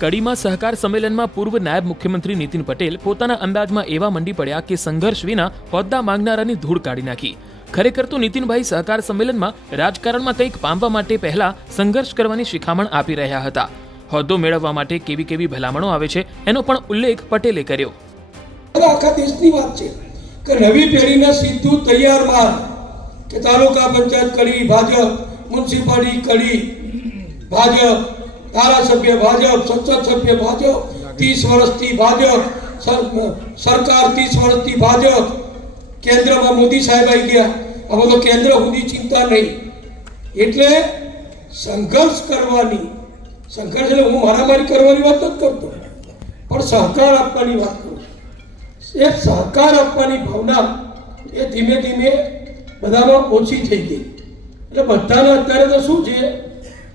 કડીમાં સહકાર સંમેલનમાં પૂર્વ નાયબ મુખ્યમંત્રી નીતિન પટેલ પોતાના અંદાજમાં એવા મંડી પડ્યા કે સંઘર્ષ વિના હોદ્દા માંગનારાની ધૂળ કાઢી નાખી। ખરેખર તો નીતિનભાઈ સહકાર સંમેલનમાં રાજકારણમાં કંઈક પામવા માટે પહેલા સંઘર્ષ કરવાની શિખામણ આપી રહ્યા હતા। હોદ્દો મેળવવા માટે કેવી કેવી ભલામણો આવે છે એનો પણ ઉલ્લેખ પટેલે કર્યો। આખા દેશની વાત છે કે નવી પેઢીને સીધું તૈયાર માલ કે તાલુકા પંચાયત કડી ભાજપ, મ્યુનિસિપાલિટી કડી ભાજપ, ધારાસભ્ય ભાજપ, સંસદ સભ્ય ભાજપ, 30 વર્ષથી ભાજપ સરકાર, 30 વર્ષથી ભાજપ, કેન્દ્રમાં મોદી સાહેબ આવી ગયા। હવે તો કેન્દ્ર સુધી ચિંતા નહીં, એટલે સંઘર્ષ કરવાની, સંઘર્ષ એટલે હું મારામારી કરવાની વાત નથી કરતો, પણ સહકાર આપવાની વાત કરું છું। એ સહકાર આપવાની ભાવના એ ધીમે ધીમે બધામાં ઓછી થઈ ગઈ। એટલે બધાને અત્યારે તો શું છે,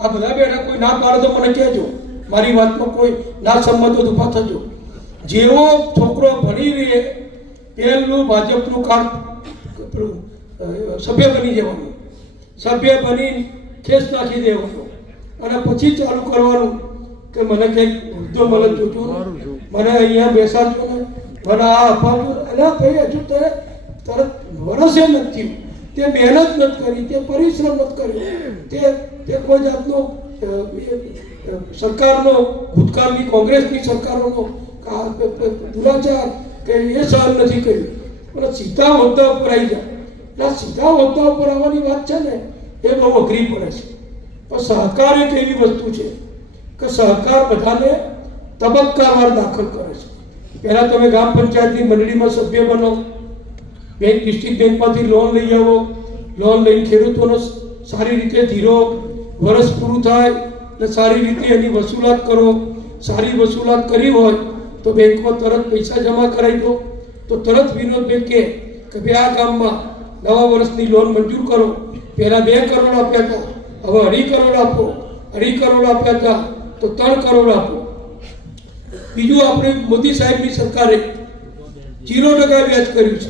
આ બધા બેઠા કોઈ ના પાડે તો મને કહેજો, મારી વાતમાં કોઈ ના સંમત હોય તો ઊભા થજો। જેવો છોકરો ભણી રહે પહેલું ભાજપનું કામ સભ્ય બની જવાનું, સભ્ય બની ખેસ નાખી દેવાનું અને પછી ચાલુ કરવાનું કે મને કંઈક ઉદ્યોગ મળે જોજો, મને અહીંયા બેસાડજો ને, મને આ અપાવજો। એના ભાઈ હજુ તરત વરસે નથી, તે મહેનત નથી કરી, તે પરિશ્રમ નથી કર્યો, તે કોઈ જાતનો સરકારનો ભૂતકાળની કોંગ્રેસની સરકારોનો દુરાચાર કે એ સહન નથી કર્યું, પણ સીધા હોદ્દા ઉપર આવી જાય। એટલે સીધા હોદ્દા ઉપર આવવાની વાત છે ને, એ બહુ અઘરી પડે છે। પણ સહકાર એક એવી વસ્તુ છે કે સહકાર બધાને તબક્કાવાર દાખલ કરે છે। પહેલાં તમે ગ્રામ પંચાયતની મંડળીમાં સભ્ય બનો, બેંક, ડિસ્ટ્રિક્ટ બેંકમાંથી લોન લઈ આવો, લોન લઈને ખેડૂતોનો સારી રીતે ધીરો, વર્ષ પૂરું થાય એટલે સારી રીતે એની વસૂલાત કરો। સારી વસૂલાત કરી હોય તો બેંકમાં તરત પૈસા જમા કરાવી દો, તો તરત વિનોદભાઈ કહે કે ભાઈ આ ગામમાં નવા વર્ષની લોન મંજૂર કરો। પહેલાં 2 કરોડ આપ્યા હતા, હવે 2.5 કરોડ આપો, 2.5 કરોડ આપ્યા હતા તો 3 કરોડ આપો। બીજું આપણે મોદી સાહેબની સરકારે 0% વ્યાજ કર્યું છે।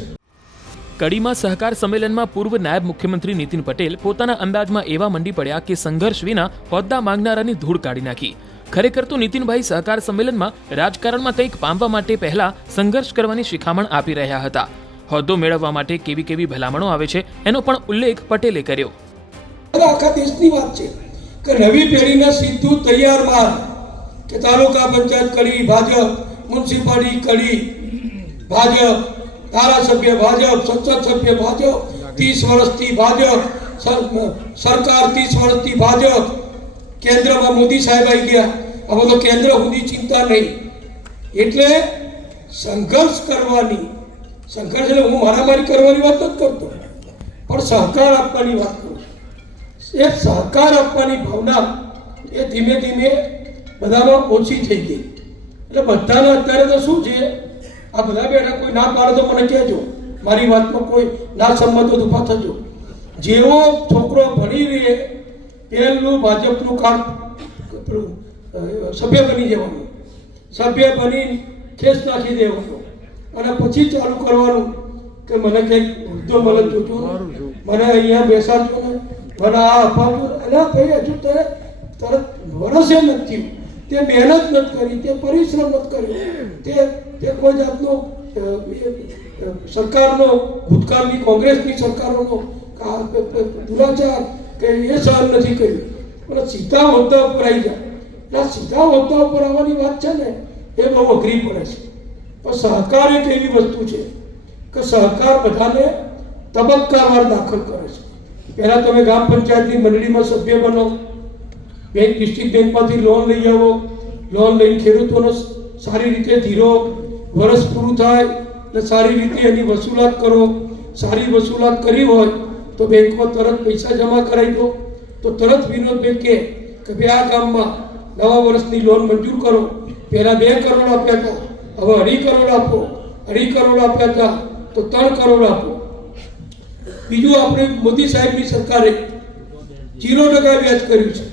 કડીમાં સહકાર સંમેલનમાં પૂર્વ નાયબ મુખ્યમંત્રી નીતિન પટેલ પોતાના અંદાજમાં એવા મંડી પડ્યા કે સંઘર્ષ વિના હોદ્દા માંગનારાની ધૂળ કાઢી નાખી। ખરેખર તો નીતિનભાઈ સહકાર સંમેલનમાં રાજકારણમાં કંઈક પામવા માટે પહેલા સંઘર્ષ કરવાની શિખામણ આપી રહ્યા હતા। હોદ્દો મેળવવા માટે કેવી કેવી ભલામણો આવે છે એનો પણ ઉલ્લેખ પટેલે કર્યો। આખા દેશની વાત છે કે નવી પેઢીને સીધું તૈયાર માલ કે તાલુકા પંચાયત કડી ભાજપ, મ્યુનિસિપાલિટી કડી ભાજપ, ધારાસભ્ય ભાજપ, સંસદ સભ્ય ભાજપ, 30 વર્ષથી ભાજપ સરકાર, 30 વર્ષથી ભાજપ, કેન્દ્રમાં મોદી સાહેબ આવી ગયા। હવે તો કેન્દ્ર સુધી ચિંતા નહીં, એટલે સંઘર્ષ કરવાની, સંઘર્ષ એટલે હું મારામારી કરવાની વાત નથી કરતો, પણ સહકાર આપવાની વાત કરું છું। એ સહકાર આપવાની ભાવના એ ધીમે ધીમે બધામાં ઓછી થઈ ગઈ। એટલે બધાને અત્યારે તો શું છે, આ બધા બેઠા કોઈ ના પાડે તો મને કહેજો, મારી વાતમાં કોઈ ના સંમત હોય તો ઊભા થજો। જેવો છોકરો ભણી રહે પહેલું ભાજપનું કામ સભ્ય બની જવાનું, સભ્ય બની ખેસ નાખી દેવાનું અને પછી ચાલુ કરવાનું કે મને કંઈક ઉદ્યોગ મળે જોજો, મને અહીંયા બેસાડજો ને, મને આ અપાવજો। એના ભાઈ હજુ તરત વરસે નથી, તે મહેનત નથી કરી, તે પરિશ્રમ નથી કર્યો, તે કોઈ જાતનો સરકારનો ભૂતકાળની કોંગ્રેસની સરકારોનો દુરાચાર કે એ સહન નથી કર્યું, પણ સીધા હોદ્દા ઉપર આવી જાય। એટલે સીધા હોદ્દા ઉપર આવવાની વાત છે ને, એ બહુ અઘરી પડે છે। પણ સહકાર એક એવી વસ્તુ છે કે સહકાર બધાને તબક્કાવાર દાખલ કરે છે। પહેલાં તમે ગ્રામ પંચાયતની મંડળીમાં સભ્ય બનો, બેંક, ડિસ્ટ્રિક્ટ બેંકમાંથી લોન લઈ આવો, લોન લઈને ખેડૂતોનો સારી રીતે ધીરો, વર્ષ પૂરું થાય એટલે સારી રીતે એની વસૂલાત કરો। સારી વસૂલાત કરી હોય તો બેંકમાં તરત પૈસા જમા કરાવી દો, તો તરત વિનોદભાઈ કહે કે ભાઈ આ ગામમાં નવા વર્ષની લોન મંજૂર કરો। પહેલાં 2 કરોડ આપ્યા હતા, હવે 2.5 કરોડ આપો, 2.5 કરોડ આપ્યા હતા તો 3 કરોડ આપો। બીજું આપણે મોદી સાહેબની સરકારે 0% વ્યાજ કર્યું છે।